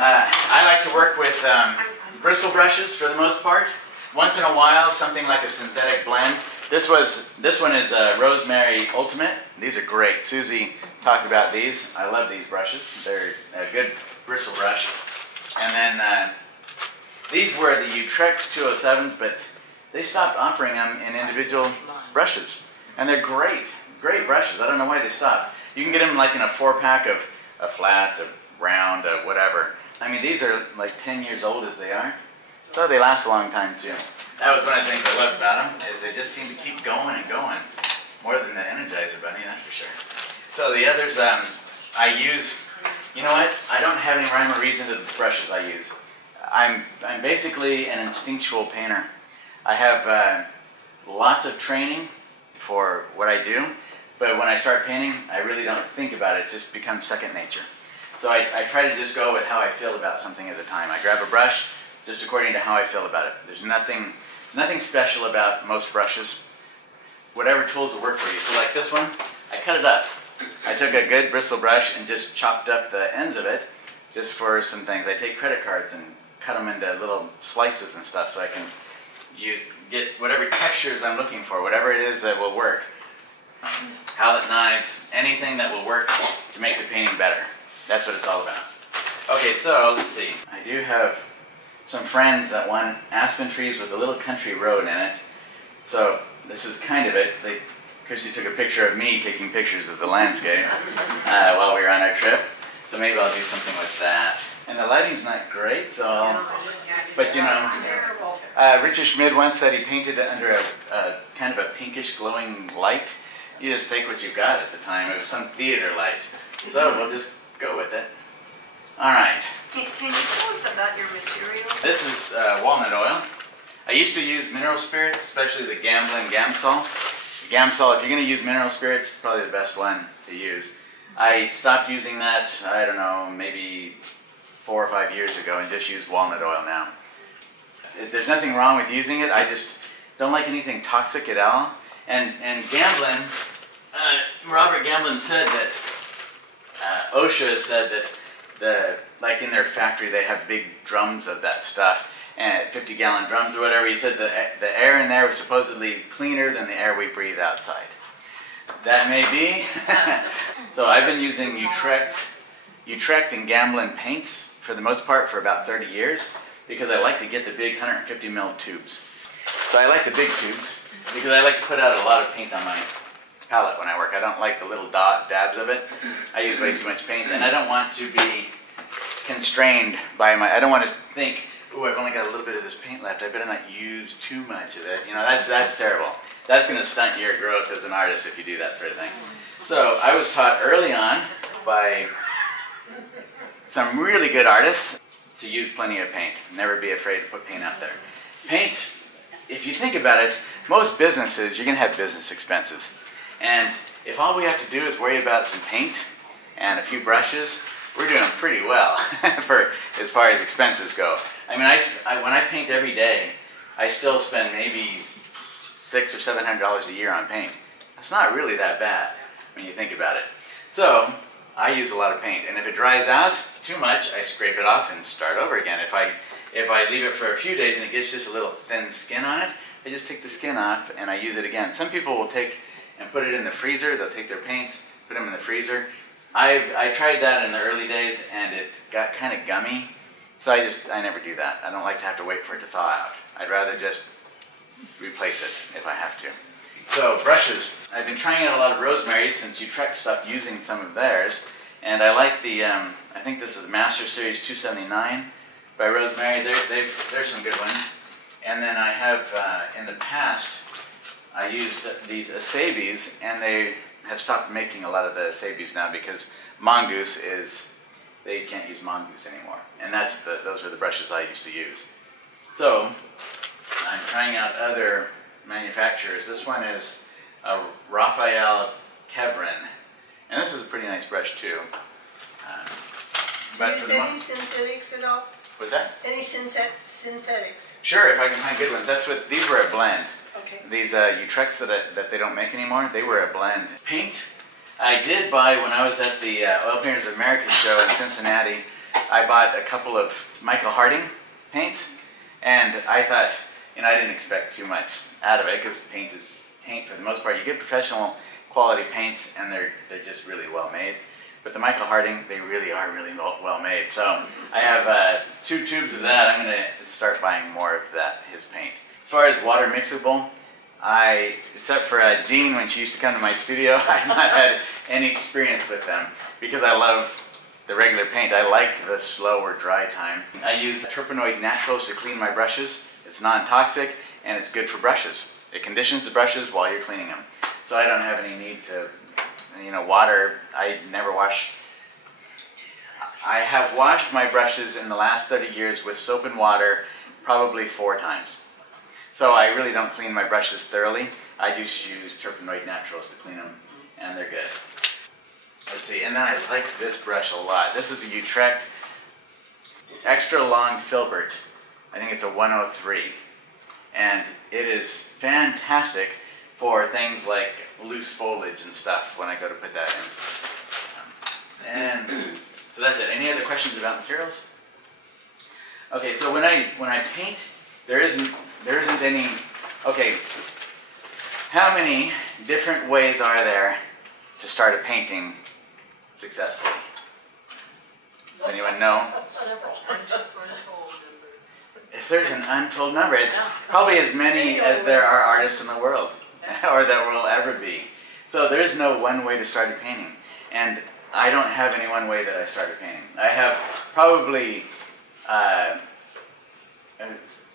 I like to work with bristle brushes for the most part. Once in a while, something like a synthetic blend. This one is Rosemary Ultimate. These are great. Susie talked about these. I love these brushes. They're a good bristle brush. And then these were the Utrecht 207s, but they stopped offering them in individual brushes. And they're great, great brushes. I don't know why they stopped. You can get them like in a 4-pack of a flat, a round, a whatever. I mean, these are like 10 years old as they are. So they last a long time too. That was one of the things I loved about them, is they just seem to keep going and going. More than the Energizer Bunny, that's for sure. So the others, I use, you know what? I don't have any rhyme or reason to the brushes I use. I'm basically an instinctual painter. I have lots of training for what I do, but when I start painting, I really don't think about it. It just becomes second nature. So I try to just go with how I feel about something at a time. I grab a brush just according to how I feel about it. There's nothing special about most brushes. Whatever tools will work for you. So like this one, I cut it up. I took a good bristle brush and just chopped up the ends of it just for some things. I take credit cards and cut them into little slices and stuff so I can get whatever textures I'm looking for, whatever it is that will work. Palette knives, anything that will work to make the painting better. That's what it's all about. Okay, so let's see. I do have some friends that want aspen trees with a little country road in it. So this is kind of it. Christy took a picture of me taking pictures of the landscape while we were on our trip. So maybe I'll do something with that. And the lighting's not great, so but you know, Richard Schmid once said he painted it under a kind of a pinkish glowing light. You just take what you've got at the time. It was some theater light. So we'll just go with it. All right. Can you tell us about your material? This is walnut oil. I used to use mineral spirits, especially the Gamblin Gamsol. Gamsol, if you're going to use mineral spirits, it's probably the best one to use. I stopped using that, I don't know, maybe 4 or 5 years ago and just use walnut oil now. There's nothing wrong with using it. I just don't like anything toxic at all. And Gamblin, Robert Gamblin said that, OSHA said that like in their factory they have big drums of that stuff, and 50-gallon drums or whatever. He said the air in there was supposedly cleaner than the air we breathe outside. That may be. So I've been using Utrecht and Gamblin paints for the most part for about 30 years because I like to get the big 150 ml tubes. So I like the big tubes because I like to put out a lot of paint on my palette when I work. I don't like the little dabs of it. I use way too much paint, and I don't want to be constrained by I don't want to think, oh, I've only got a little bit of this paint left, I better not use too much of it. You know, that's terrible. That's going to stunt your growth as an artist if you do that sort of thing. So I was taught early on by some really good artists to use plenty of paint. Never be afraid to put paint out there. Paint, if you think about it, most businesses, you're going to have business expenses. And if all we have to do is worry about some paint and a few brushes, we're doing pretty well for as far as expenses go. I mean, when I paint every day, I still spend maybe $600 or $700 a year on paint. That's not really that bad when you think about it. So I use a lot of paint, and if it dries out too much, I scrape it off and start over again. If I leave it for a few days and it gets just a little thin skin on it, I just take the skin off and I use it again. Some people will take and put it in the freezer. They'll take their paints, put them in the freezer. I tried that in the early days and it got kind of gummy, so I never do that. I don't like to have to wait for it to thaw out. I'd rather just replace it if I have to. So brushes, I've been trying out a lot of Rosemary's since Utrecht stopped using some of theirs, and I like the, I think this is the Master Series 279 by Rosemary. There's some good ones. And then I have, in the past, I used these Asabis, and they have stopped making a lot of the Asabis now because mongoose they can't use mongoose anymore. And those are the brushes I used to use. So I'm trying out other manufacturers. This one is a Raphael Kevrin, and this is a pretty nice brush too. But use any synthetics at all? What's that? Any synthetics? Sure, if I can find good ones. These were a blend. Okay. These Utrechts that they don't make anymore, they were a blend. Paint, I did buy when I was at the Oil Painters of America show in Cincinnati. I bought a couple of Michael Harding paints, and I thought, I didn't expect too much out of it, because paint is paint for the most part. You get professional quality paints, and they're just really well made. But the Michael Harding, they really are really well made. So I have 2 tubes of that. I'm going to start buying more of his paint. As far as water mixable, except for Jean when she used to come to my studio, I've not had any experience with them, because I love the regular paint. I like the slower dry time. I use terpenoid naturals to clean my brushes. It's non-toxic, and it's good for brushes. It conditions the brushes while you're cleaning them. So I don't have any need to, water. I never wash. I have washed my brushes in the last 30 years with soap and water probably 4 times. So I really don't clean my brushes thoroughly. I just use terpenoid naturals to clean them, and they're good. Let's see, and then I like this brush a lot. This is a Utrecht extra long filbert. I think it's a 103. And it is fantastic for things like loose foliage and stuff when I go to put that in. And so that's it. Any other questions about materials? Okay, so when I paint, there isn't any. Okay, how many different ways are there to start a painting successfully? Does anyone know? Several. If there's an untold number, it's probably as many as there are artists in the world, or that will ever be. So there's no one way to start a painting. And I don't have any one way that I start a painting. I have probably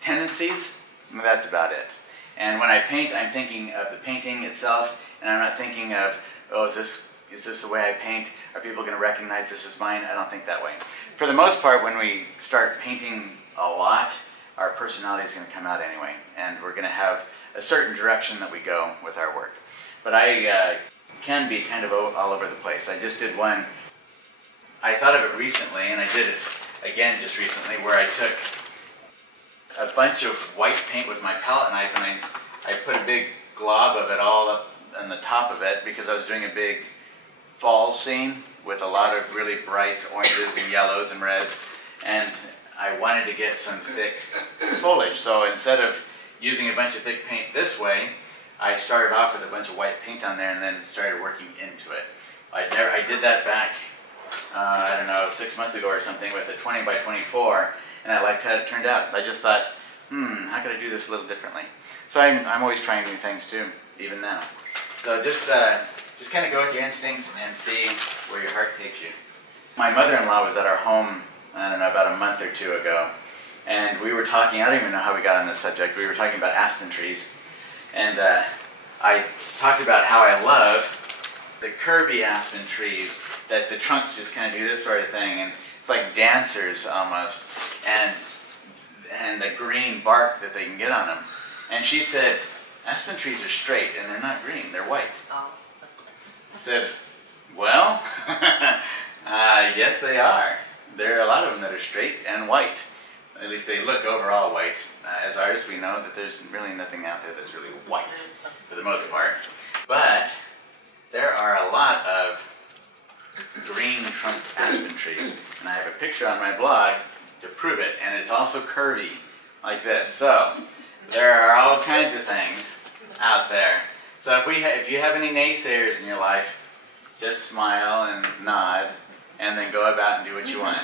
tendencies, and that's about it. And when I paint, I'm thinking of the painting itself, and I'm not thinking of, oh, is this the way I paint? Are people going to recognize this as mine? I don't think that way. For the most part, when we start painting a lot, our personality is going to come out anyway, and we're going to have a certain direction that we go with our work. But I can be kind of all over the place. I just did one. I thought of it recently, and I did it again just recently, where I took a bunch of white paint with my palette knife, and I put a big glob of it all up on the top of it, because I was doing a big fall scene with a lot of really bright oranges and yellows and reds, and I wanted to get some thick foliage. So instead of using a bunch of thick paint this way, I started off with a bunch of white paint on there and then started working into it. I did that back, I don't know, 6 months ago or something, with a 20 by 24, and I liked how it turned out. I just thought, how could I do this a little differently? So I'm always trying new things too, even now. So just kind of go with your instincts and see where your heart takes you. My mother-in-law was at our home, I don't know, about a month or 2 ago, and we were talking, I don't even know how we got on this subject, we were talking about aspen trees, and I talked about how I love the curvy aspen trees, that the trunks just kind of do this sort of thing, and it's like dancers almost, and the green bark that they can get on them. And she said, aspen trees are straight, and they're not green, they're white. Oh. I said, well, yes they are. There are a lot of them that are straight and white. At least they look overall white. As artists, we know that there's really nothing out there that's really white, for the most part. But there are a lot of green-trunked aspen trees. And I have a picture on my blog to prove it, and it's also curvy, like this. So there are all kinds of things out there. So if you have any naysayers in your life, just smile and nod, and then go about and do what you want.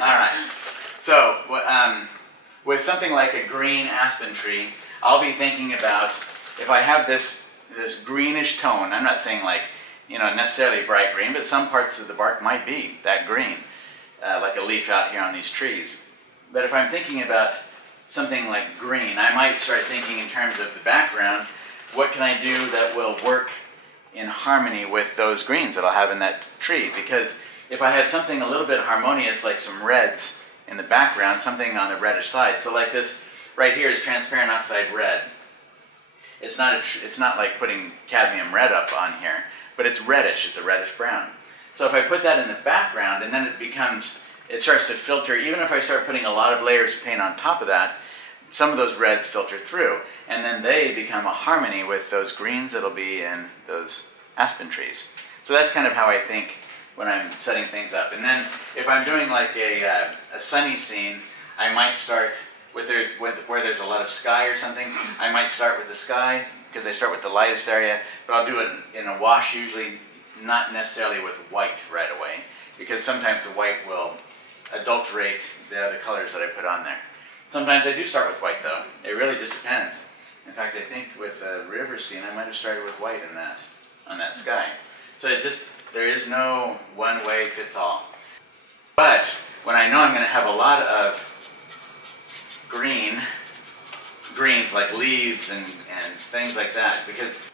All right. So with something like a green aspen tree, I'll be thinking about, if I have this greenish tone, I'm not saying like, necessarily bright green, but some parts of the bark might be that green, like a leaf out here on these trees. But if I'm thinking about something like green, I might start thinking in terms of the background, what can I do that will work in harmony with those greens that I'll have in that tree? Because if I have something a little bit harmonious, like some reds in the background, something on the reddish side, so like this right here is transparent oxide red. It's not like putting cadmium red up on here, but it's reddish, it's a reddish brown. So if I put that in the background, and then it starts to filter, even if I start putting a lot of layers of paint on top of that, some of those reds filter through, and then they become a harmony with those greens that'll be in those aspen trees. So that's kind of how I think when I'm setting things up. And then if I'm doing like a sunny scene, I might start with where there's a lot of sky or something. I might start with the sky because I start with the lightest area, but I'll do it in a wash usually, not necessarily with white right away, because sometimes the white will adulterate the other colors that I put on there. Sometimes I do start with white though. It really just depends. In fact, I think with the river scene, I might have started with white in that, on that sky. So it's just, there is no one way fits all. But when I know I'm going to have a lot of greens like leaves and things like that, because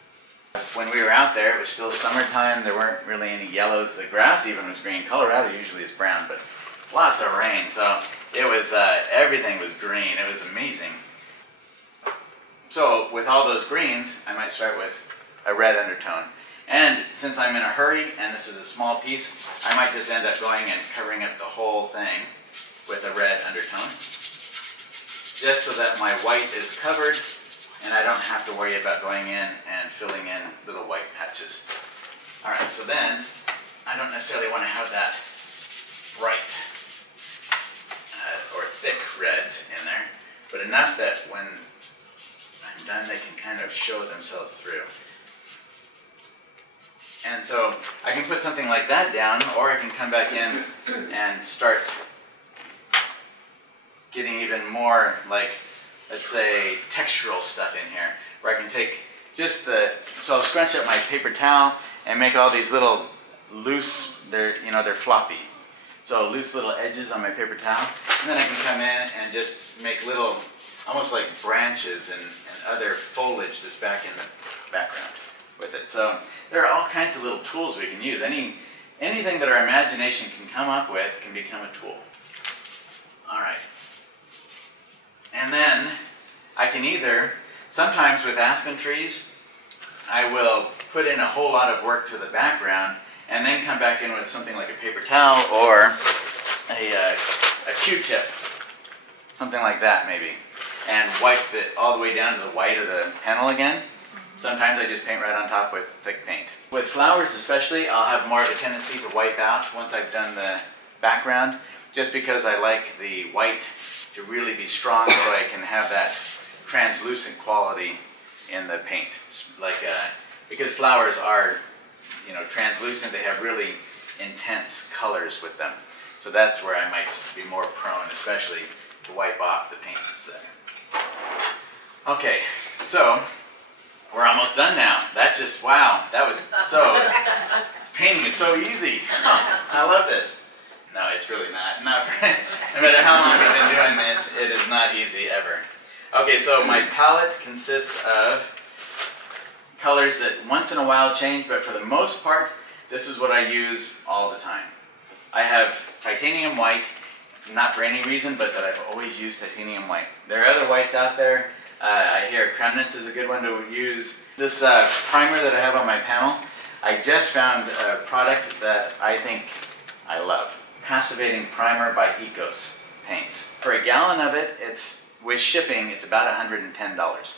when we were out there, it was still summertime, there weren't really any yellows, the grass even was green. Colorado usually is brown, but lots of rain, so it was, everything was green. It was amazing. So with all those greens, I might start with a red undertone. And since I'm in a hurry, and this is a small piece, I might just end up going and covering up the whole thing with a red undertone, just so that my white is covered, and I don't have to worry about going in and filling in little white patches. All right, so then, I don't necessarily want to have that bright or thick reds in there, but enough that when I'm done, they can kind of show themselves through. And so I can put something like that down, or I can come back in and start getting even more, like, let's say, textural stuff in here, where I can take just so I'll scrunch up my paper towel and make all these little loose, they're floppy. So loose little edges on my paper towel, and then I can come in and just make little, almost like branches and other foliage that's back in the background with it. So there are all kinds of little tools we can use. Anything that our imagination can come up with can become a tool. All right. And then I can either, sometimes with aspen trees, I will put in a whole lot of work to the background and then come back in with something like a paper towel or a Q-tip, something like that maybe, and wipe it all the way down to the white of the panel again. Sometimes I just paint right on top with thick paint. With flowers especially, I'll have more of a tendency to wipe out once I've done the background, just because I like the white to really be strong so I can have that translucent quality in the paint. Because flowers are, translucent, they have really intense colors with them. So that's where I might be more prone, especially to wipe off the paint that's there. Okay, so we're almost done now. That's just, wow, that was so, painting is so easy. I love this. No, it's really not. No matter how long we've been doing it, it is not easy ever. Okay, so my palette consists of colors that once in a while change, but for the most part, this is what I use all the time. I have titanium white, not for any reason, but that I've always used titanium white. There are other whites out there. I hear Kremnitz is a good one to use. This primer that I have on my panel, I just found a product that I think I love. Passivating Primer by Ecos Paints. For a gallon of it, with shipping, it's about $110.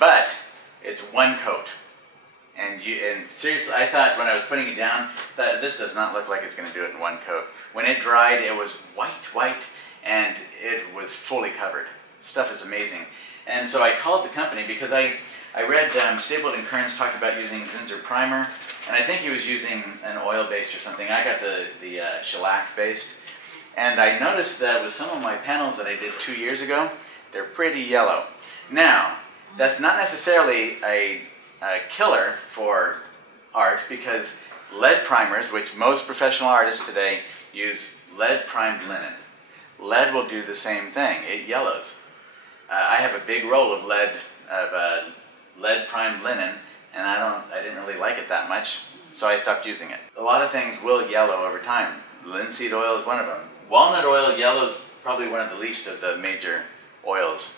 But it's one coat. And seriously, I thought when I was putting it down, that this does not look like it's going to do it in one coat. When it dried, it was white, and it was fully covered. Stuff is amazing. And so I called the company because I read Stapleton Kearns talked about using Zinsser primer, and I think he was using an oil-based or something. I got the shellac-based. And I noticed that with some of my panels that I did 2 years ago, they're pretty yellow. Now, that's not necessarily a killer for art, because lead primers, which most professional artists today use lead-primed linen. Lead will do the same thing. It yellows. I have a big roll of lead-primed linen, and I didn't really like it that much, so I stopped using it. A lot of things will yellow over time. Linseed oil is one of them. Walnut oil yellows probably one of the least of the major oils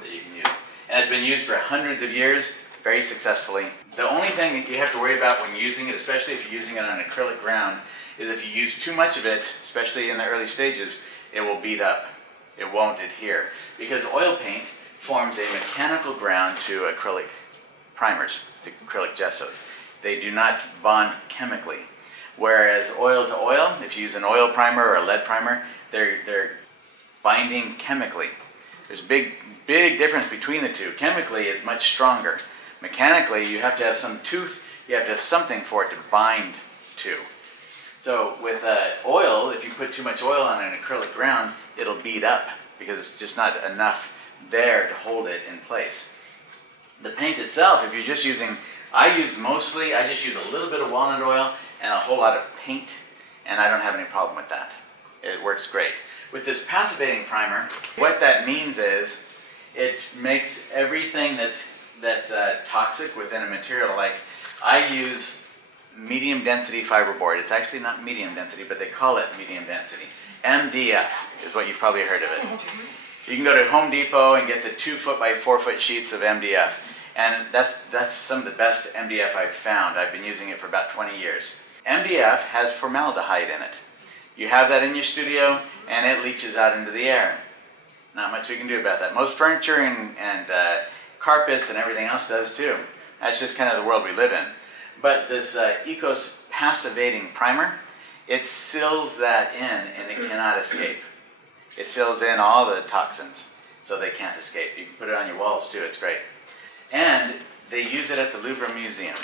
that you can use. And it's been used for hundreds of years, very successfully. The only thing that you have to worry about when using it, especially if you're using it on acrylic ground, is if you use too much of it, especially in the early stages, it will beat up. It won't adhere. Because oil paint forms a mechanical ground to acrylic primers, to acrylic gessos. They do not bond chemically. Whereas oil to oil, if you use an oil primer or a lead primer, they're binding chemically. There's a big difference between the two. Chemically, it's much stronger. Mechanically, you have to have some tooth, you have to have something for it to bind to. So with oil, if you put too much oil on an acrylic ground, it'll bead up because it's just not enough there to hold it in place. The paint itself, if you're just using, I just use a little bit of walnut oil and a whole lot of paint, and I don't have any problem with that. It works great. With this passivating primer, what that means is it makes everything that's toxic within a material. Like I use medium density fiberboard. It's actually not medium density, but they call it medium density. MDF is what you've probably heard of it. You can go to Home Depot and get the 2-foot by 4-foot sheets of MDF. And that's some of the best MDF I've found. I've been using it for about 20 years. MDF has formaldehyde in it. You have that in your studio and it leaches out into the air. Not much we can do about that. Most furniture and carpets and everything else does too. That's just kind of the world we live in. But this Ecos Passivating Primer, it seals that in and it cannot escape. It seals in all the toxins so they can't escape. You can put it on your walls too, it's great. And they use it at the Louvre Museum.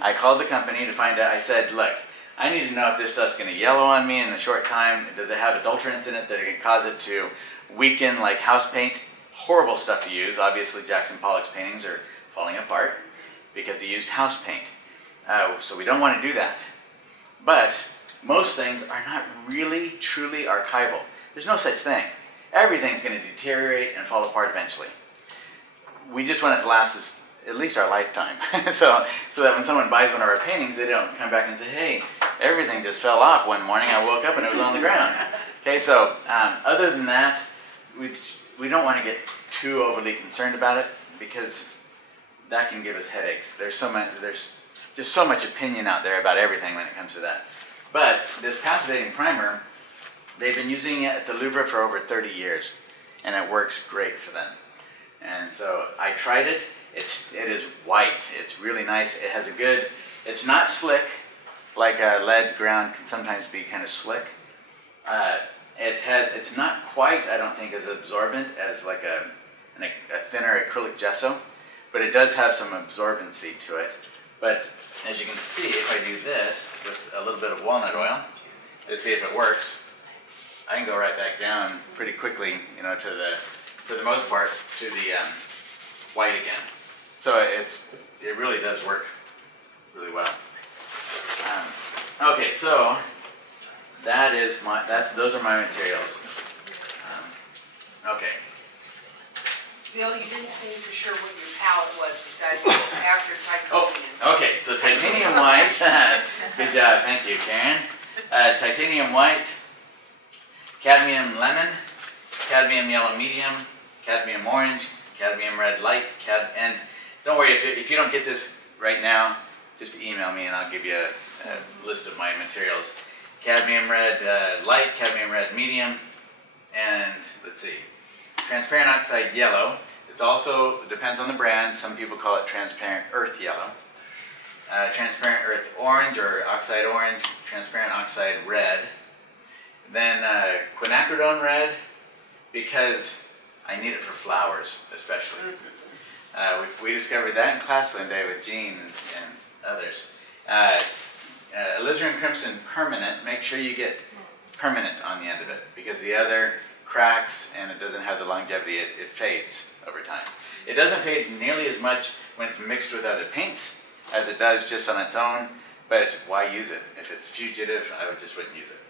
I called the company to find out, I said, look, I need to know if this stuff's going to yellow on me in a short time. Does it have adulterants in it that are going to cause it to weaken like house paint? Horrible stuff to use. Obviously Jackson Pollock's paintings are falling apart because he used house paint. So we don't want to do that. But most things are not really, truly archival. There's no such thing. Everything's going to deteriorate and fall apart eventually. We just want it to last us at least our lifetime. so that when someone buys one of our paintings, they don't come back and say, hey, everything just fell off one morning. I woke up and it was on the ground. Okay, so other than that, we don't want to get too overly concerned about it because that can give us headaches. There's just so much opinion out there about everything when it comes to that. But this passivating primer, they've been using it at the Louvre for over 30 years, and it works great for them. And so I tried it. It is white. It's really nice. It has a good, it's not slick, like a lead ground can sometimes be kind of slick. It's not quite, I don't think, as absorbent as like a thinner acrylic gesso, but it does have some absorbency to it. But as you can see, if I do this with a little bit of walnut oil, to see if it works, I can go right back down pretty quickly, you know, for the most part, to the white again. So it really does work really well. Okay, so those are my materials. Okay. Bill, you didn't say for sure what your palette was besides after titanium. Oh, okay, so titanium white. Good job, thank you, Karen. Titanium white, cadmium lemon, cadmium yellow medium, cadmium orange, cadmium red light, and don't worry, if you don't get this right now, just email me and I'll give you a list of my materials. Cadmium red light, cadmium red medium, and let's see, transparent oxide yellow. It also depends on the brand. Some people call it transparent earth yellow. Transparent earth orange or oxide orange, transparent oxide red. Then quinacridone red, because I need it for flowers especially. We discovered that in class one day with Jean and others. Alizarin crimson permanent, make sure you get permanent on the end of it, because the other cracks and it doesn't have the longevity, it fades over time. It doesn't fade nearly as much when it's mixed with other paints as it does just on its own, but why use it? If it's fugitive, I just wouldn't use it.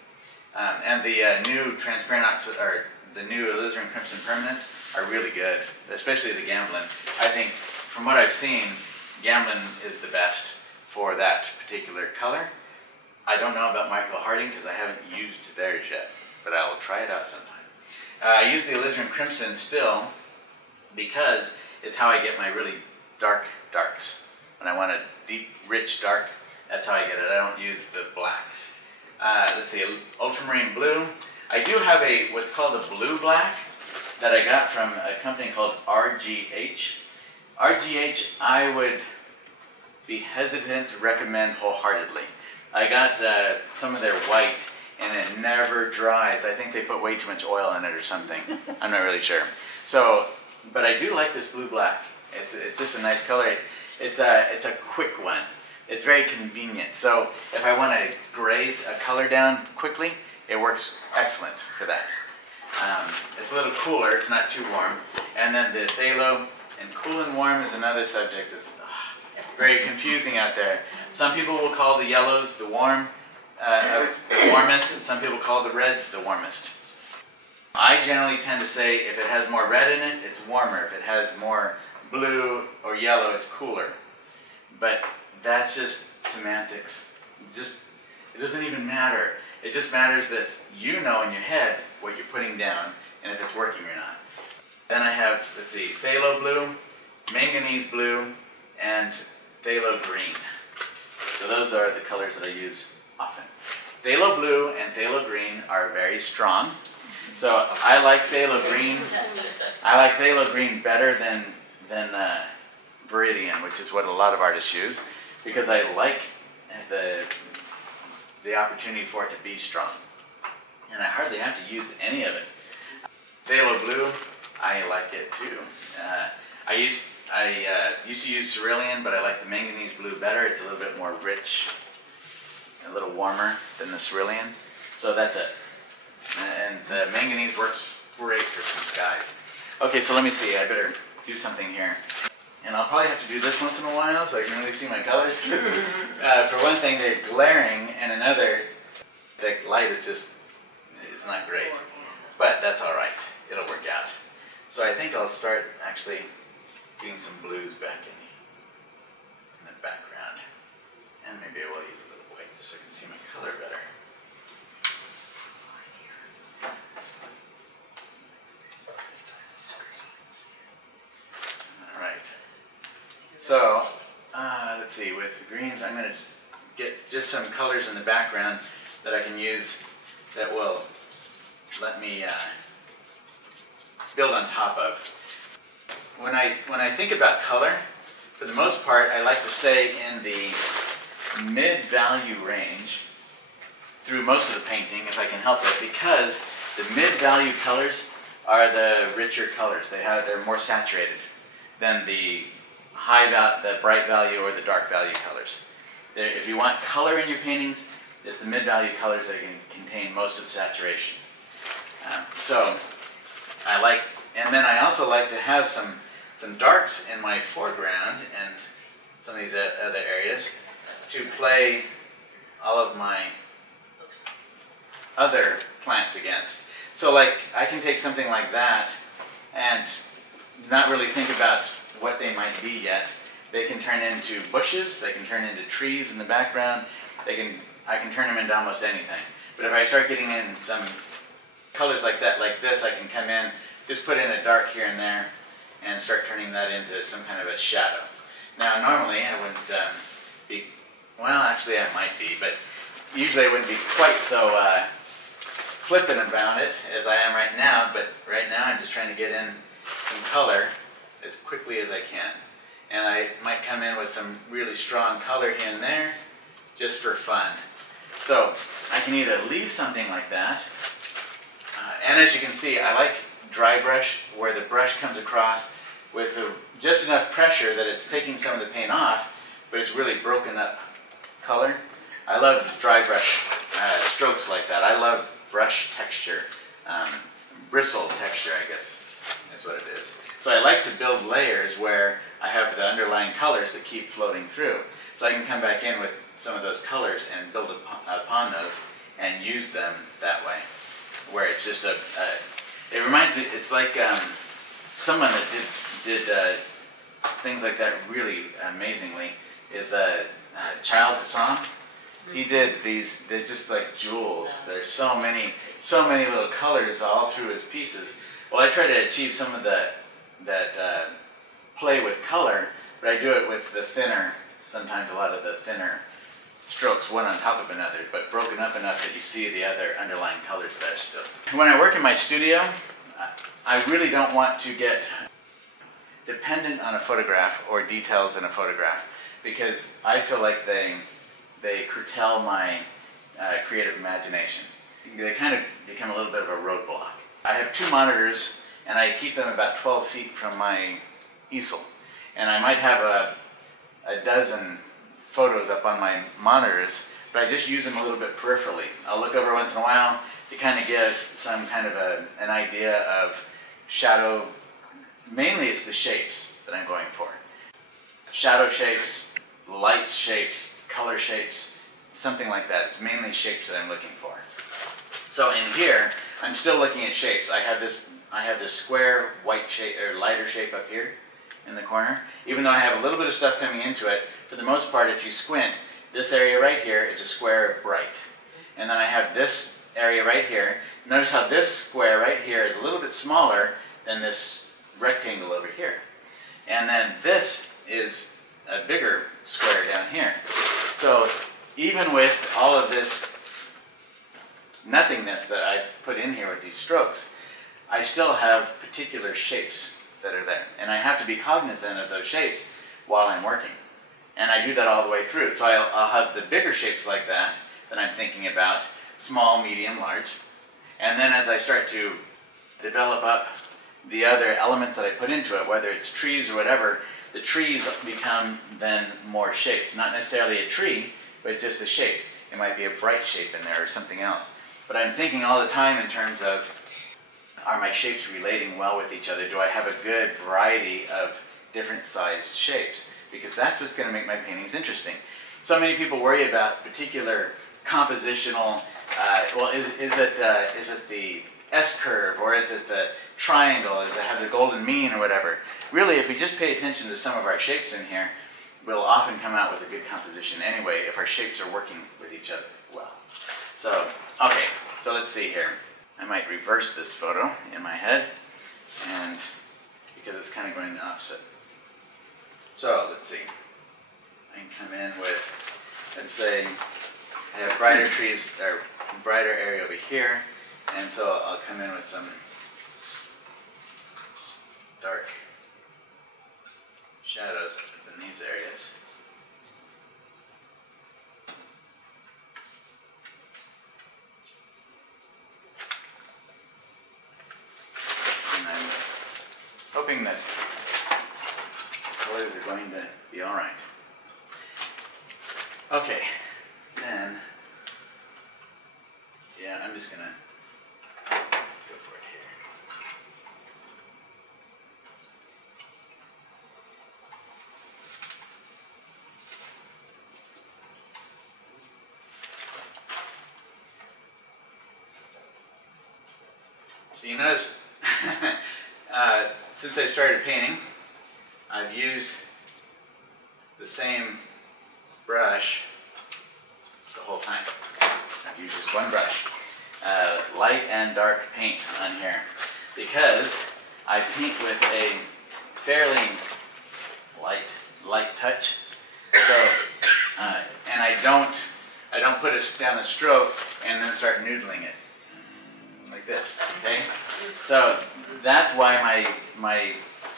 And the new transparent oxide, or the new alizarin crimson permanents are really good, especially the Gamblin. I think, from what I've seen, Gamblin is the best for that particular color. I don't know about Michael Harding because I haven't used theirs yet, but I will try it out sometime. I use the alizarin crimson still because it's how I get my really dark darks. When I want a deep, rich dark, that's how I get it. I don't use the blacks. Let's see, ultramarine blue. I do have what's called a blue black that I got from a company called RGH. RGH I would be hesitant to recommend wholeheartedly I got some of their white, and it never dries. I think they put way too much oil in it or something. I'm not really sure. So, but I do like this blue-black. It's just a nice color. It's a quick one. It's very convenient. So if I want to graze a color down quickly, it works excellent for that. It's a little cooler. It's not too warm. And then the phthalo and cool and warm is another subject that's very confusing out there. Some people will call the yellows the warmest, and some people call the reds the warmest. I generally tend to say if it has more red in it, it's warmer. If it has more blue or yellow, it's cooler. But that's just semantics. It doesn't even matter. It just matters that you know in your head what you're putting down and if it's working or not. Then I have, let's see, phthalo blue, manganese blue, and phthalo green. So those are the colors that I use often. Phthalo blue and phthalo green are very strong. So I like phthalo green. I like phthalo green better than Viridian, which is what a lot of artists use, because I like the opportunity for it to be strong. And I hardly have to use any of it. Phthalo blue, I like it too. I used to use cerulean, but I like the manganese blue better. It's a little bit more rich, a little warmer than the cerulean. So that's it. And the manganese works great for some skies. Okay, so let me see. I better do something here. And I'll probably have to do this once in a while so I can really see my colors. For one thing, they're glaring, and another, the light is just, it's not great. But that's all right. It'll work out. So I think I'll start actually getting some blues back in the background. And maybe I will use a little white just so I can see my color better. So, let's see, with the greens, I'm going to get just some colors in the background that I can use that will let me build on top of. When I think about color, for the most part, I like to stay in the mid-value range through most of the painting, if I can help it, because the mid-value colors are the richer colors. They're more saturated than the the bright value or the dark value colors. If you want color in your paintings, it's the mid-value colors that can contain most of the saturation. So I like, and then I also like to have some darks in my foreground and some of these other areas to play all of my other plants against. So like I can take something like that and not really think about what they might be yet. They can turn into bushes, they can turn into trees in the background, I can turn them into almost anything. But if I start getting in some colors like that, like this, I can come in, just put in a dark here and there, and start turning that into some kind of a shadow. Now normally I wouldn't be, well actually I might be, but usually I wouldn't be quite so flippant about it as I am right now, but right now I'm just trying to get in some color as quickly as I can. And I might come in with some really strong color here and there, just for fun. So I can either leave something like that, and as you can see, I like dry brush, where the brush comes across with just enough pressure that it's taking some of the paint off, but it's really broken up color. I love dry brush strokes like that. I love brush texture, bristle texture, I guess is what it is. So I like to build layers where I have the underlying colors that keep floating through. So I can come back in with some of those colors and build upon those and use them that way. Where it's just it reminds me, it's like someone that did things like that really amazingly is Child Hassan. He did these, they're just like jewels. There's so many little colors all through his pieces. Well, I try to achieve some of that play with color, but I do it with the thinner, sometimes a lot of the thinner strokes, one on top of another, but broken up enough that you see the other underlying colors that are still. When I work in my studio, I really don't want to get dependent on a photograph or details in a photograph, because I feel like they curtail my creative imagination. They kind of become a little bit of a roadblock. I have 2 monitors, and I keep them about 12 feet from my easel. And I might have a dozen photos up on my monitors, but I just use them a little bit peripherally. I'll look over once in a while to kind of get some kind of an idea of shadow. Mainly it's the shapes that I'm going for. Shadow shapes, light shapes, color shapes, something like that. It's mainly shapes that I'm looking for. So in here, I'm still looking at shapes. I have this square white shape, or lighter shape up here in the corner. Even though I have a little bit of stuff coming into it, for the most part, if you squint, this area right here is a square of bright. And then I have this area right here. Notice how this square right here is a little bit smaller than this rectangle over here. And then this is a bigger square down here. So even with all of this nothingness that I've put in here with these strokes, I still have particular shapes that are there. And I have to be cognizant of those shapes while I'm working. And I do that all the way through. So I'll have the bigger shapes like that I'm thinking about, small, medium, large. And then as I start to develop up the other elements that I put into it, whether it's trees or whatever, the trees become then more shapes. Not necessarily a tree, but just a shape. It might be a bright shape in there or something else. But I'm thinking all the time in terms of, are my shapes relating well with each other? Do I have a good variety of different sized shapes? Because that's what's going to make my paintings interesting. So many people worry about particular compositional, well, is it the S-curve, or is it the triangle, does it have the golden mean or whatever? Really, if we just pay attention to some of our shapes in here, we'll often come out with a good composition anyway if our shapes are working with each other well. So, okay, so let's see here. I might reverse this photo in my head, and because it's kind of going the opposite. So let's see. I can come in with, let's say, I have brighter trees, or brighter area over here, and so I'll come in with some dark shadows in these areas. And I'm hoping that colors are going to be all right. Okay, then, yeah, I'm just gonna go for it here. So you notice, since I started painting, I've used the same brush the whole time. I've used just one brush. Light and dark paint on here, because I paint with a fairly light touch. So, and I don't put it down a stroke and then start noodling it like this. Okay, so that's why my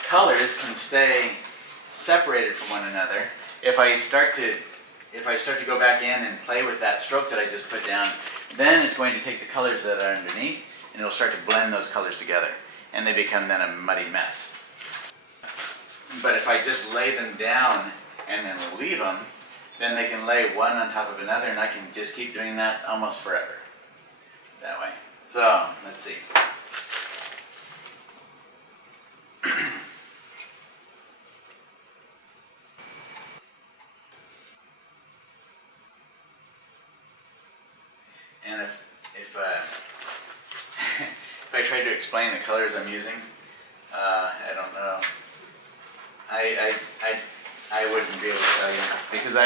colors can stay separated from one another. If I start to go back in and play with that stroke that I just put down, then it's going to take the colors that are underneath and it'll start to blend those colors together, and they become then a muddy mess. But if I just lay them down and then leave them, then they can lay one on top of another, and I can just keep doing that almost forever that way. So let's see. And if I tried to explain the colors I'm using, I don't know. I wouldn't be able to tell you, because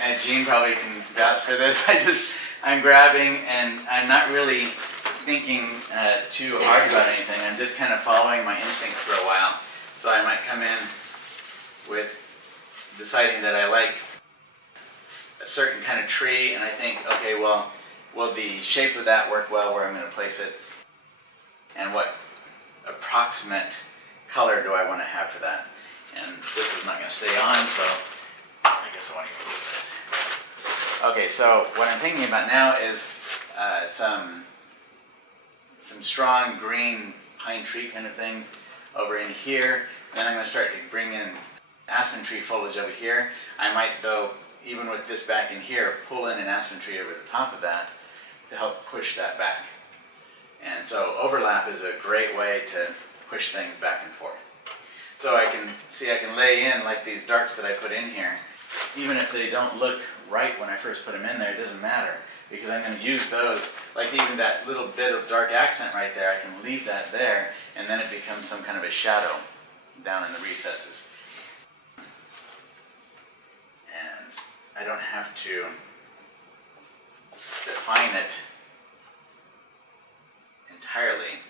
and Jean probably can vouch for this. I'm grabbing, and I'm not really thinking too hard about anything. I'm just kind of following my instincts for a while. So I might come in with deciding that I like a certain kind of tree, and I think, okay, well, will the shape of that work well where I'm going to place it? And what approximate color do I want to have for that? And this is not going to stay on, so I guess I want to use it. Okay, so what I'm thinking about now is some strong green pine tree kind of things over in here. Then I'm going to start to bring in aspen tree foliage over here. I might, though, even with this back in here, pull in an aspen tree over the top of that to help push that back. And so overlap is a great way to push things back and forth. So I can lay in like these darks that I put in here. Even if they don't look right when I first put them in there, it doesn't matter, because I'm going to use those, like even that little bit of dark accent right there, I can leave that there, and then it becomes some kind of a shadow down in the recesses. And I don't have to define it entirely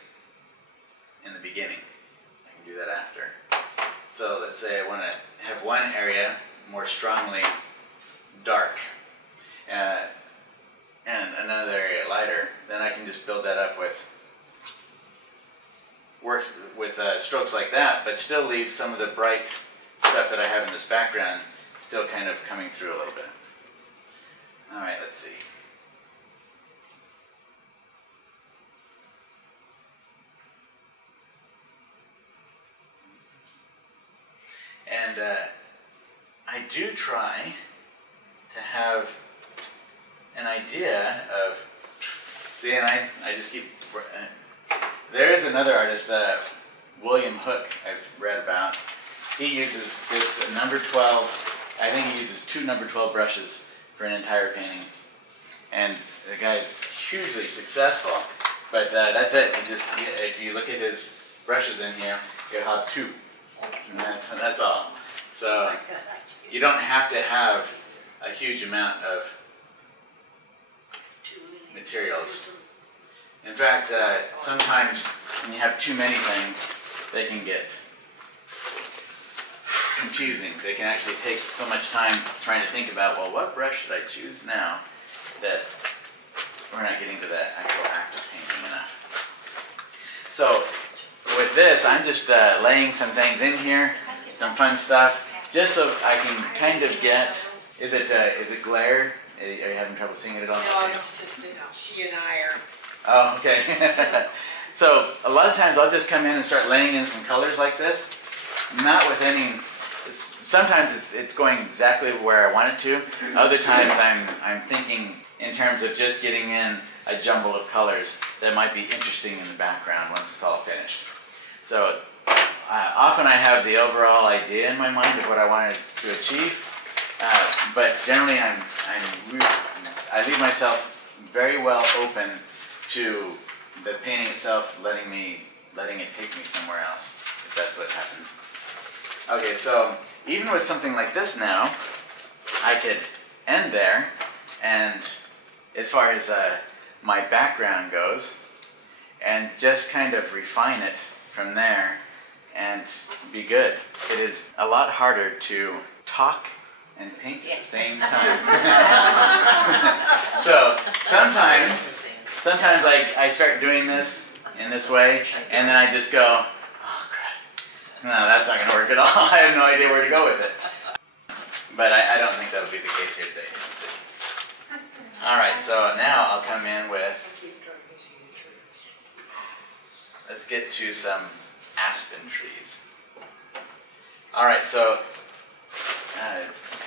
in the beginning. I can do that after. So let's say I want to have one area more strongly dark and another area lighter. Then I can just build that up with strokes like that, but still leave some of the bright stuff that I have in this background still kind of coming through a little bit. All right, let's see. And I do try to have an idea of, see, and I just keep, there is another artist, William Hook, I've read about. He uses just a number 12, I think he uses 2 number 12 brushes for an entire painting. And the guy's hugely successful, but that's it. He just, if you look at his brushes in here, he'll have 2. And that's all. So you don't have to have a huge amount of materials. In fact, sometimes when you have too many things, they can get confusing. They can actually take so much time trying to think about, well, what brush should I choose now, that we're not getting to that actual act of painting enough. So with this, I'm just laying some things in here, some fun stuff, just so I can kind of get, is it glare? Are you having trouble seeing it at all? No, it's just, she and I are. Oh, okay. So a lot of times I'll just come in and start laying in some colors like this, not with any, sometimes it's going exactly where I want it to. Other times I'm thinking in terms of just getting in a jumble of colors that might be interesting in the background once it's all finished. So often I have the overall idea in my mind of what I wanted to achieve, but generally I leave myself very well open to the painting itself letting it take me somewhere else, if that's what happens. Okay, so even with something like this now, I could end there, and as far as my background goes, and just kind of refine it from there and be good. It is a lot harder to talk and paint at the same time. So sometimes like I start doing this in this way, and then I just go, oh crap, no, that's not going to work at all. I have no idea where to go with it. But I don't think that'll be the case here today. Let's see. All right, so now I'll come in with, let's get to some aspen trees. All right, so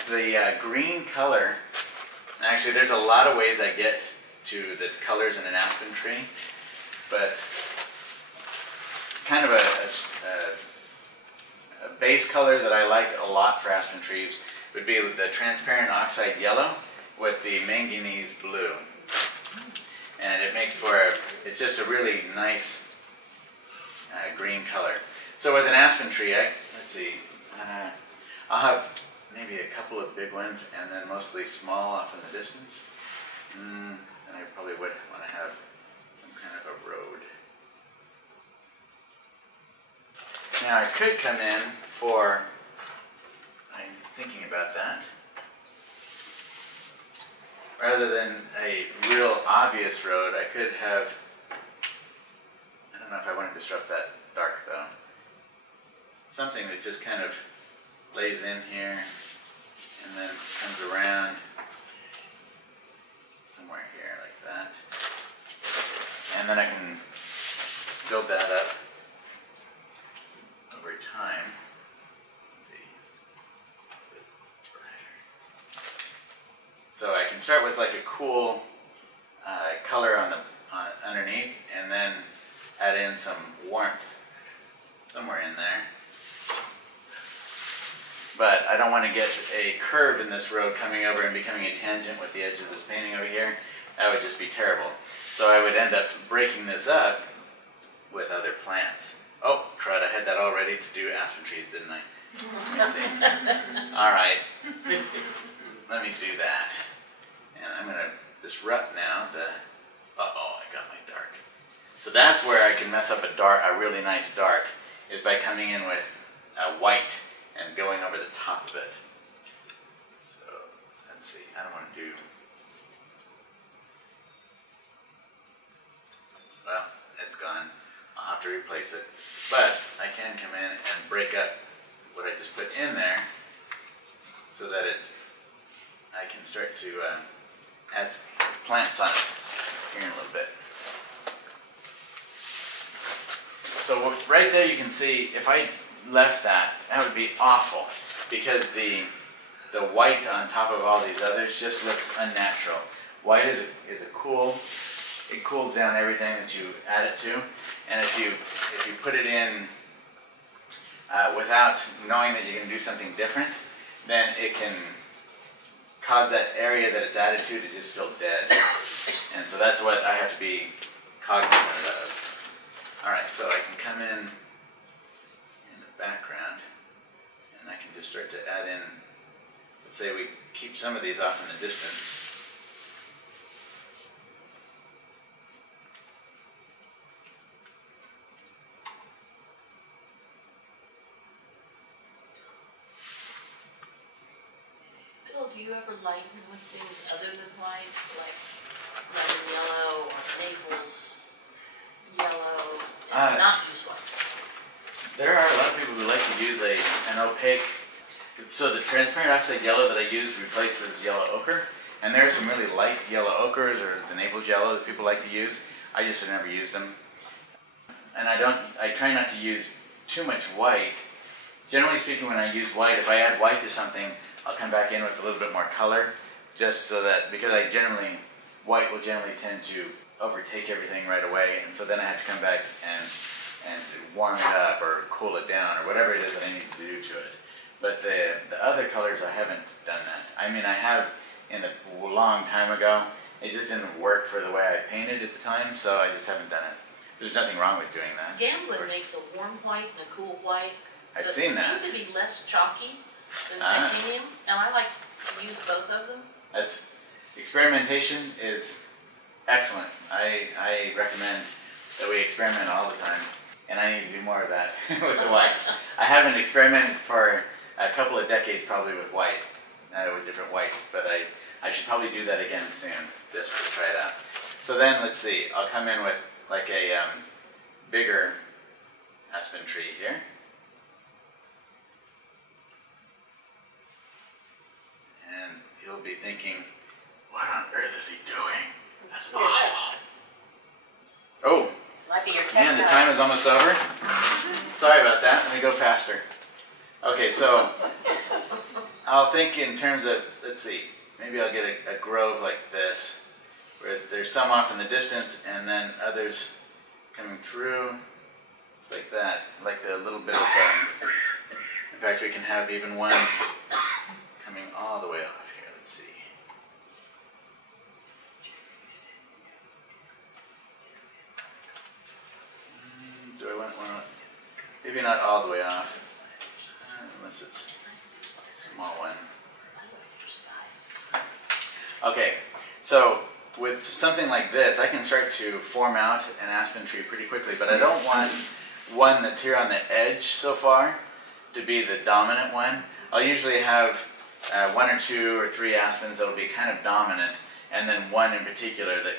the green color, actually there's a lot of ways I get to the colors in an aspen tree, but kind of a base color that I like a lot for aspen trees would be the transparent oxide yellow with the manganese blue. And it makes for it's just a really nice green color. So with an aspen tree, let's see, I'll have maybe a couple of big ones and then mostly small off in the distance. And I probably would want to have some kind of a road. Now I could come in for, I'm thinking about that, rather than a real obvious road, I could have, I don't know if I want to disrupt that dark though, something that just kind of lays in here and then comes around can start with like a cool color on underneath, and then add in some warmth somewhere in there. But I don't want to get a curve in this road coming over and becoming a tangent with the edge of this painting over here. That would just be terrible. So I would end up breaking this up with other plants. Oh, crud, I had that all ready to do aspen trees, didn't I? Let me see. All right. Let me do that. And I'm going to disrupt now the... Uh-oh, I got my dark. So that's where I can mess up a really nice dark, is by coming in with white and going over the top of it. So, let's see, I don't want to do... Well, it's gone. I'll have to replace it. But I can come in and break up what I just put in there so that I can start to add some plants on it here in a little bit. So right there you can see, if I left that, that would be awful, because the white on top of all these others just looks unnatural. White is a cool, it cools down everything that you add it to, and if you put it in without knowing that you're going to do something different, then it can cause that area that it's added to just feel dead. And so that's what I have to be cognizant of. Alright, so I can come in the background, and I can just start to add in, let's say we keep some of these off in the distance. Bill, do you ever lighten with things other than white, like lemon yellow or Naples yellow, and not use white? There are a lot of people who like to use an opaque, so the transparent oxide yellow that I use replaces yellow ochre, and there are some really light yellow ochres, or the Naples yellow that people like to use. I just have never used them. And I try not to use too much white. Generally speaking, when I use white, if I add white to something, I'll come back in with a little bit more color, just so that, because white will generally tend to overtake everything right away, and so then I have to come back and warm it up or cool it down or whatever it is that I need to do to it. But the other colors, I haven't done that. I mean, I have in a long time ago. It just didn't work for the way I painted at the time, so I just haven't done it. There's nothing wrong with doing that. Gamblin makes a warm white and a cool white. I've seen that. They seem to be less chalky than titanium, and I like to use both of them. Experimentation is excellent. I recommend that we experiment all the time, and I need to do more of that with the whites. I haven't experimented for a couple of decades probably with white, with different whites, but I should probably do that again soon, just to try it out. So then, let's see, I'll come in with like a bigger aspen tree here. And you'll be thinking, what on earth is he doing? That's awful. Oh, Might be your man, the time is almost over. Sorry about that. Let me go faster. Okay, so I'll think in terms of, let's see, maybe I'll get a grove like this, where there's some off in the distance and then others coming through. It's like that, like a little bit of, in fact, we can have even one coming all the way off here. Let's see. Do I want one? Maybe not all the way off, unless it's a small one. Okay, so with something like this, I can start to form out an aspen tree pretty quickly, but I don't want one that's here on the edge so far to be the dominant one. I'll usually have 1 or 2 or 3 aspens that will be kind of dominant, and then one in particular that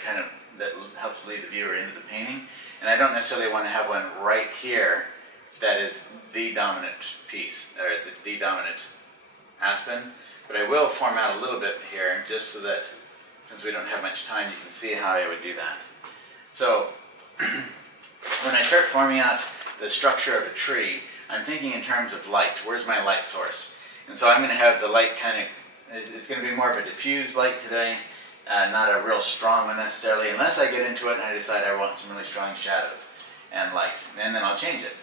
helps lead the viewer into the painting. And I don't necessarily want to have one right here that is the dominant piece, or the dominant aspen, but I will form out a little bit here, just so that, since we don't have much time, you can see how I would do that. So, when I start forming out the structure of a tree, I'm thinking in terms of light. Where's my light source? And so I'm going to have the light kind of It's going to be more of a diffuse light today, not a real strong one necessarily, unless I get into it and I decide I want some really strong shadows and light. And then I'll change it.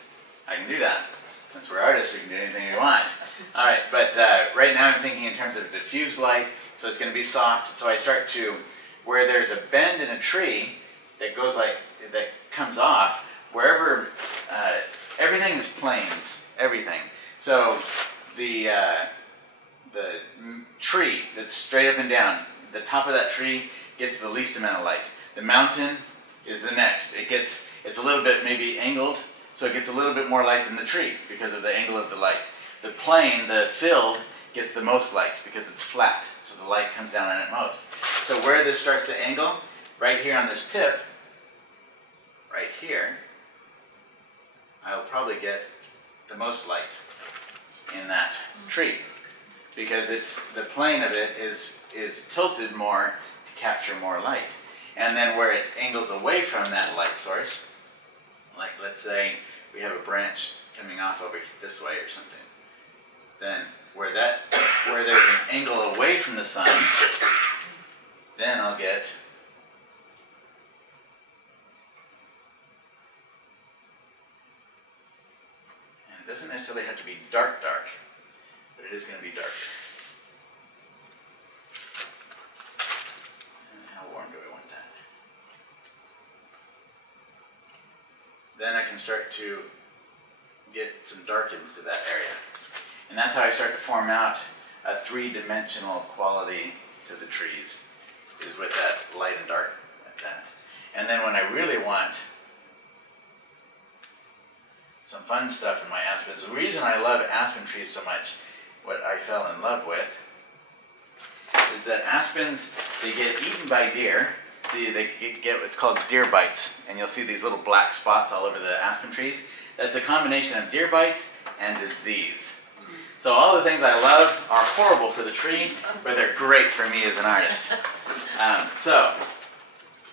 I can do that. Since we're artists, we can do anything we want. All right, but right now I'm thinking in terms of diffuse light, so it's going to be soft. So I start to, where there's a bend in a tree that goes like, that comes off, wherever, everything is planes, everything. So the tree that's straight up and down, the top of that tree gets the least amount of light. The mountain is the next. It's a little bit maybe angled, so it gets a little bit more light than the tree because of the angle of the light. The plain, the filled, gets the most light because it's flat, so the light comes down on it most. So where this starts to angle, right here on this tip, right here, I'll probably get the most light in that tree because it's the plane of it is tilted more to capture more light. And then where it angles away from that light source, like let's say we have a branch coming off over this way or something, then where there's an angle away from the sun, then I'll get and it doesn't necessarily have to be dark, but it is going to be dark. And how warm do I want that? Then I can start to get some dark into that area. And that's how I start to form out a three-dimensional quality to the trees, is with that light and dark like that. And then when I really want some fun stuff in my aspens, the reason I love aspen trees so much, what I fell in love with, is that aspens, they get eaten by deer. See, they get what's called deer bites, and you'll see these little black spots all over the aspen trees. That's a combination of deer bites and disease. So all the things I love are horrible for the tree, but they're great for me as an artist. So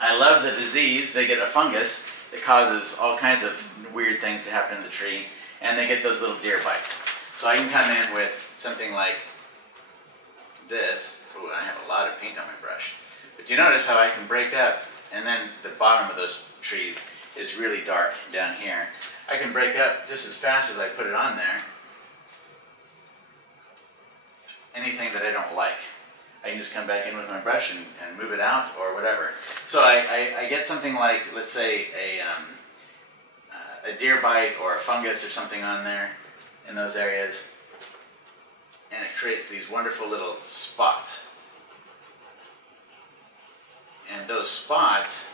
I love the disease. They get a fungus that causes all kinds of weird things to happen in the tree, and they get those little deer bites. So I can come in with something like this. Ooh, I have a lot of paint on my brush. But you notice how I can break up, and then the bottom of those trees is really dark down here. I can break up just as fast as I put it on there anything that I don't like. I can just come back in with my brush and move it out or whatever. So I get something like, let's say, a deer bite or a fungus or something on there in those areas, and it creates these wonderful little spots. And those spots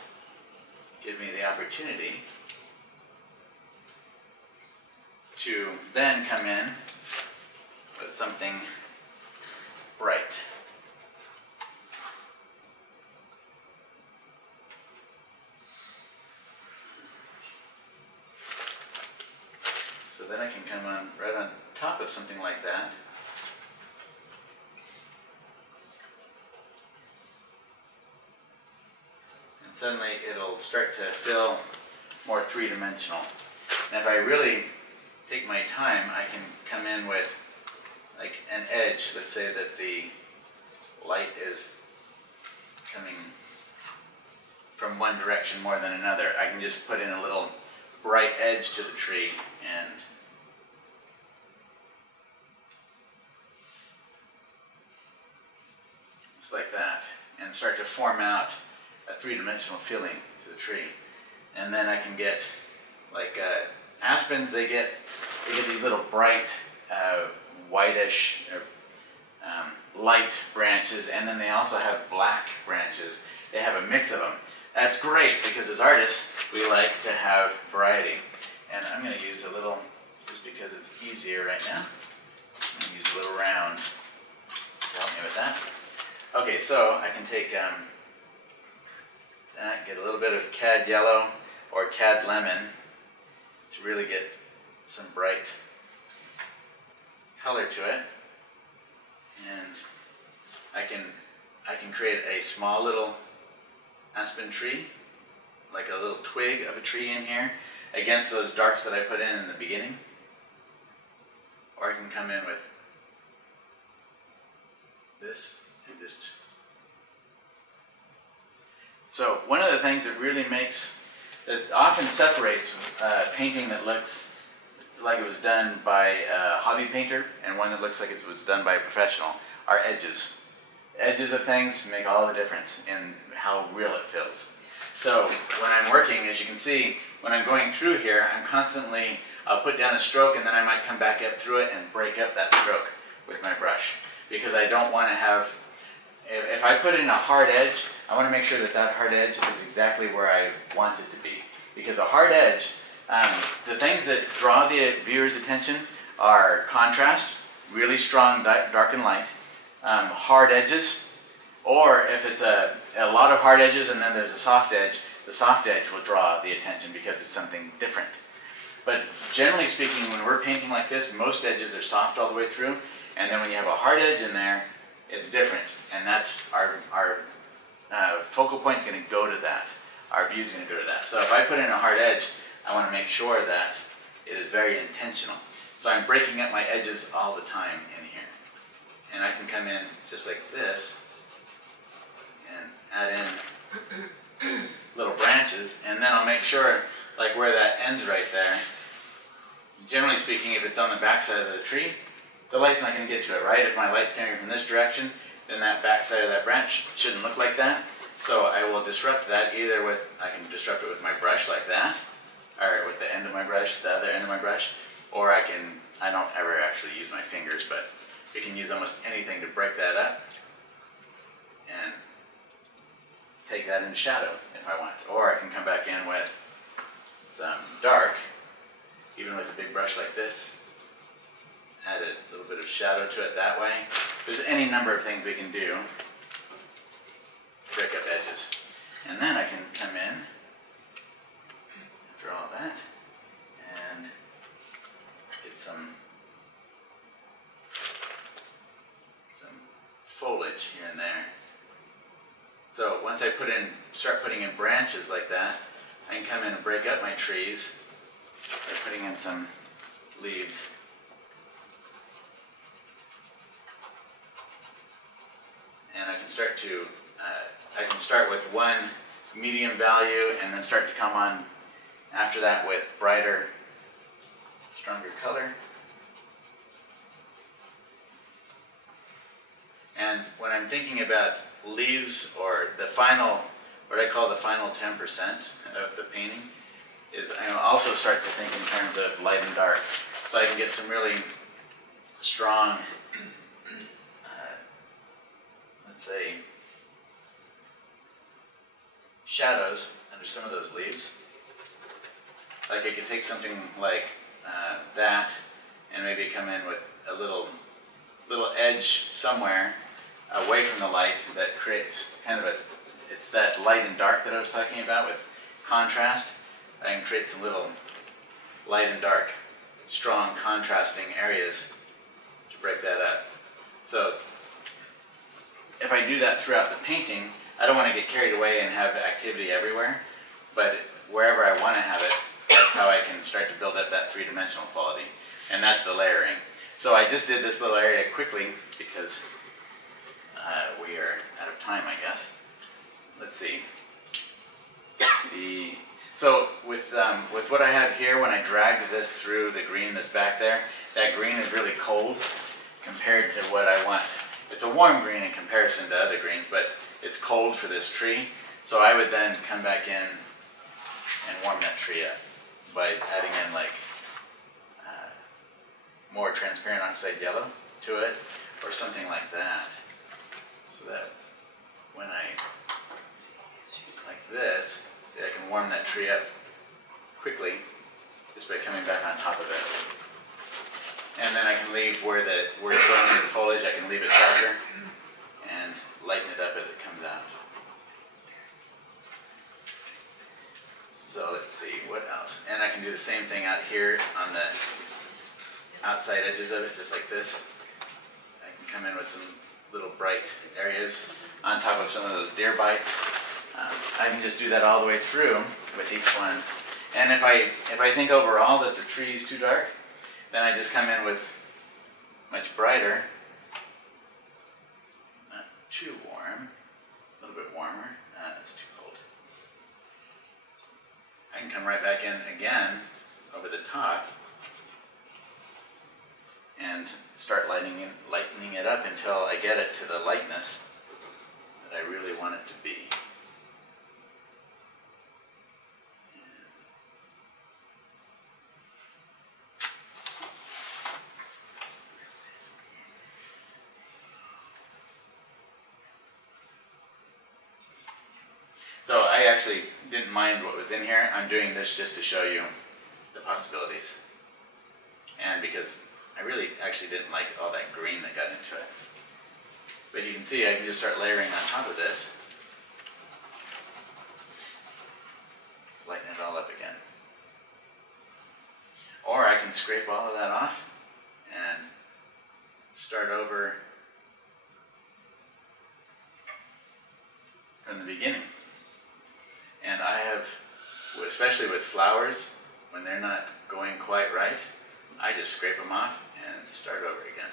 give me the opportunity to then come in with something bright. So then I can come on right on top of something like that. And suddenly it'll start to feel more three-dimensional. And if I really take my time, I can come in with like an edge. Let's say that the light is coming from one direction more than another. I can just put in a little bright edge to the tree and just like that, and start to form out a three-dimensional feeling to the tree. And then I can get like aspens. They get these little bright whitish light branches, and then they also have black branches. They have a mix of them. That's great because as artists we like to have variety. And I'm going to use a little, just because it's easier right now, I'm going to use a little round to help me with that. Okay, so I can take that, get a little bit of cad yellow or cad lemon to really get some bright color to it, and I can create a small little aspen tree, like a little twig of a tree in here, against those darks that I put in the beginning. Or I can come in with this and just. So one of the things that really that often separates painting that looks like it was done by a hobby painter and one that looks like it was done by a professional are edges. Edges of things make all the difference in how real it feels. So when I'm working, as you can see, when I'm going through here, I'm constantly, I'll put down a stroke and then I might come back up through it and break up that stroke with my brush. Because I don't want to have, if I put in a hard edge, I want to make sure that that hard edge is exactly where I want it to be. Because a hard edge, the things that draw the viewer's attention are contrast, really strong dark and light, hard edges, or if it's a lot of hard edges and then there's a soft edge, the soft edge will draw the attention because it's something different. But generally speaking, when we're painting like this, most edges are soft all the way through, and then when you have a hard edge in there, it's different, and that's our focal point's going to go to that. Our view's going to go to that. So if I put in a hard edge, I want to make sure that it is very intentional. So I'm breaking up my edges all the time in here. And I can come in just like this and add in little branches, and then I'll make sure, like where that ends right there, generally speaking, if it's on the back side of the tree, the light's not going to get to it, right? If my light's coming from this direction, then that back side of that branch shouldn't look like that. So I will disrupt that either with, I can disrupt it with my brush like that, or with the end of my brush, the other end of my brush, or I don't ever actually use my fingers, but you can use almost anything to break that up and take that into shadow if I want. Or I can come back in with some dark, even with a big brush like this, add a little bit of shadow to it that way. There's any number of things we can do to break up edges. And then I can come in, after all that, and get some foliage here and there. So once I start putting in branches like that, I can come in and break up my trees by putting in some leaves. And I can start with one medium value and then start to come on after that with brighter, stronger color. And when I'm thinking about leaves, or the final, what I call the final 10% of the painting, is I also start to think in terms of light and dark. So I can get some really strong, let's say, shadows under some of those leaves. Like I could take something like that and maybe come in with a little edge somewhere away from the light that creates kind of it's that light and dark that I was talking about with contrast. I can create some little light and dark, strong contrasting areas to break that up. So if I do that throughout the painting, I don't want to get carried away and have activity everywhere, but wherever I want to have it, that's how I can start to build up that three-dimensional quality, and that's the layering. So I just did this little area quickly because we are out of time, I guess. Let's see. So with what I have here, when I dragged this through the green that's back there, that green is really cold compared to what I want. It's a warm green in comparison to other greens, but it's cold for this tree. So I would then come back in and warm that tree up by adding in like more transparent oxide yellow to it, or something like that, so that when I, like this, see, I can warm that tree up quickly just by coming back on top of it. And then I can leave where it's going into the foliage, I can leave it darker and lighten it up as it comes out. So let's see, what else? And I can do the same thing out here on the outside edges of it, just like this. I can come in with some little bright areas on top of some of those deer bites. I can just do that all the way through with each one. And if I think overall that the tree is too dark, then I just come in with much brighter warmer. It's too cold. I can come right back in again over the top and start lightening it up until I get it to the lightness that I really want it to be. So I actually didn't mind what was in here. I'm doing this just to show you the possibilities. And because I really actually didn't like all that green that got into it. But you can see I can just start layering on top of this. Lighten it all up again. Or I can scrape all of that off and start over from the beginning. And I have, especially with flowers, when they're not going quite right, I just scrape them off and start over again.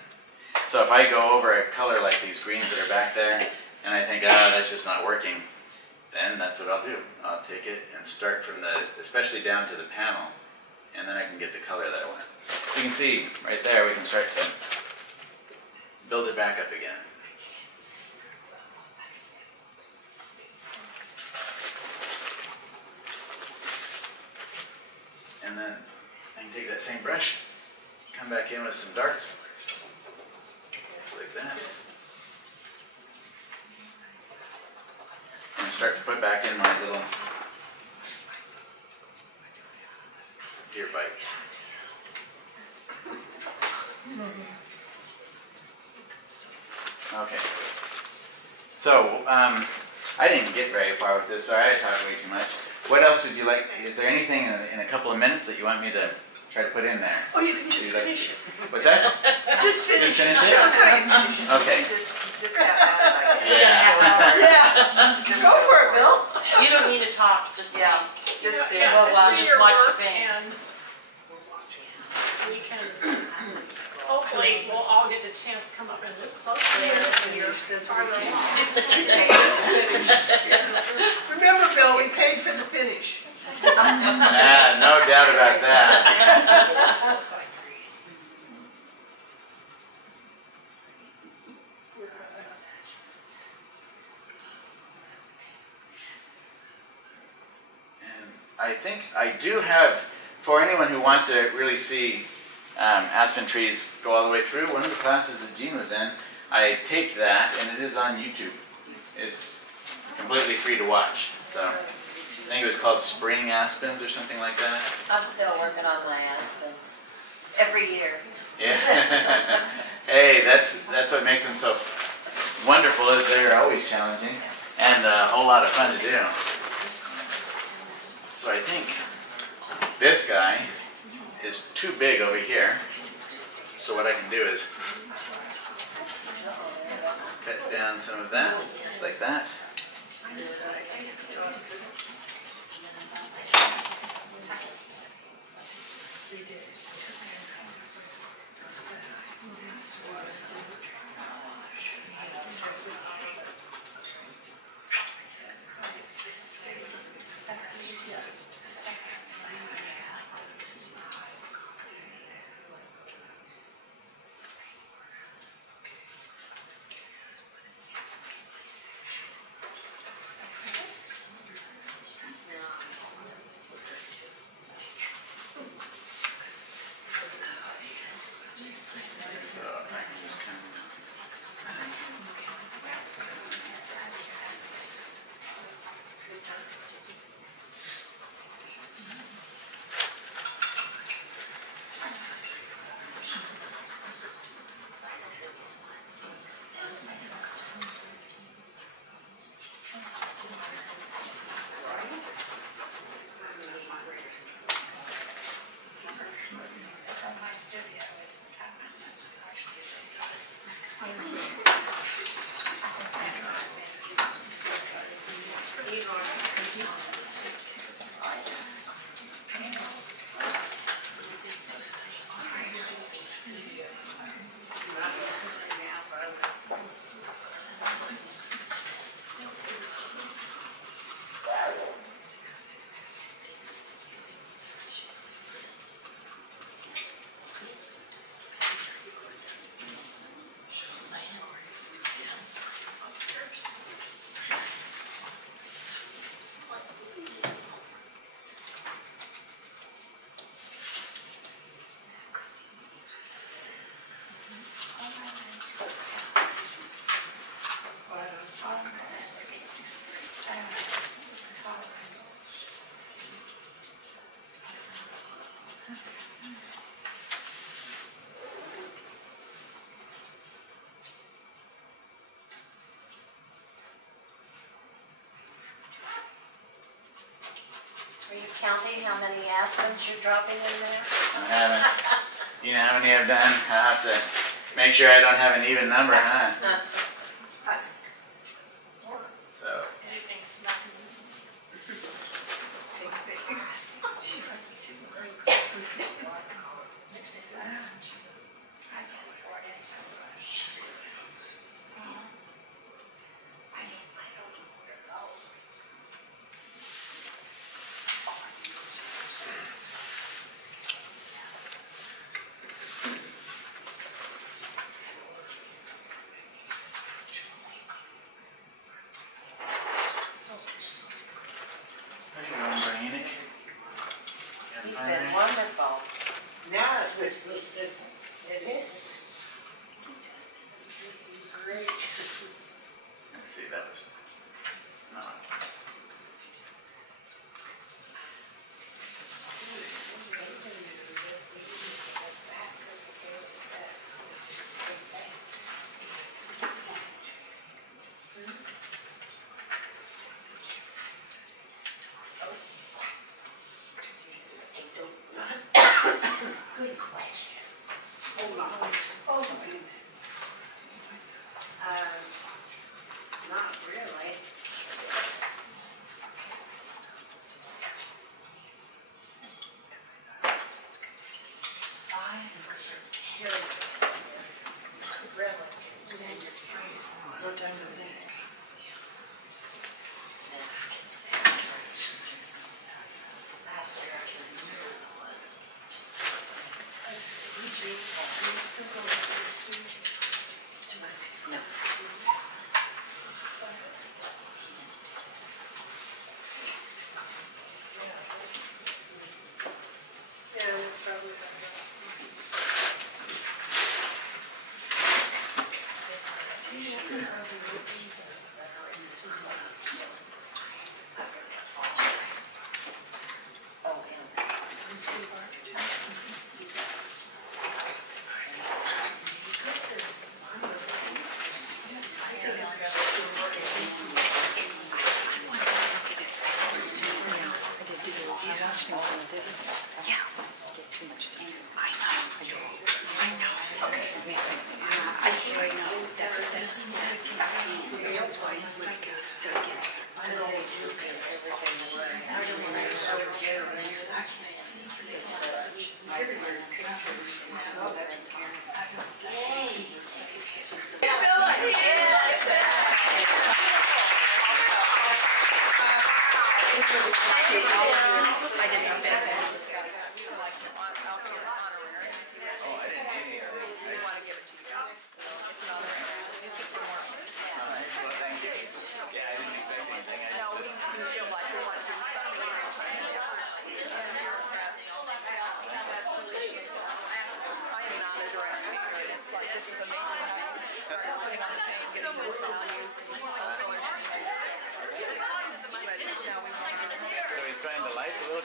So if I go over a color like these greens that are back there, and I think, that's just not working, then that's what I'll do. I'll take it and start from especially down to the panel, and then I can get the color that I want. You can see right there, we can start to build it back up again. And then I can take that same brush, come back in with some darks, just like that. And start to put back in my little deer bites. Okay. So, I didn't get very far with this. Sorry, I talked way too much. What else would you like? Is there anything in a couple of minutes that you want me to try to put in there? Or you can just finish it. What's that? Just finish it. Just finish it? Sorry. Okay. Just have that, like, Yeah. Go for it, Bill. You don't need to talk, just Yeah, just do. well, do just your watch work the paint. and we can, hopefully, we'll all get a chance to come up and look closely at your farther along. Remember, Bill, we paid for the finish. No doubt about that. And I think I do have, for anyone who wants to really see aspen trees go all the way through, one of the classes that Jean was in, I taped that, and it is on YouTube. It's completely free to watch. So I think it was called Spring Aspens or something like that. I'm still working on my aspens every year. Yeah. Hey, that's what makes them so wonderful, is they're always challenging and a whole lot of fun to do. So I think this guy is too big over here. So what I can do is cut down some of that, just like that. see how many aspens you're dropping in there? I haven't. You know how many I've done? I have to make sure I don't have an even number, huh? So. Anything's nothing. He's been wonderful. Now it's good. It is. Great. Let's see, that was. No. Good question. Hold on. Oh, wait a minute. Not really. No time to think. Yeah, we'll probably have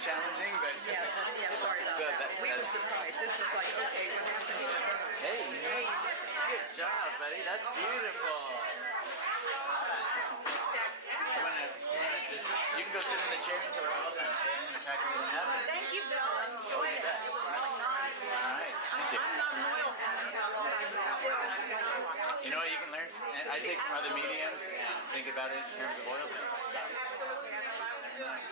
challenging, but yes, sorry about so that. We were surprised. This was like, okay, what happened? Hey, good job, buddy. That's beautiful. You can go sit in the chair until we're all done. Okay, and pack everything up. Thank you, Bill. I enjoyed it. It was really nice. All right, thank you. I'm not an oil You know what you can learn? I take from other mediums and think about it in terms of oil paint. Absolutely. That's what I was doing.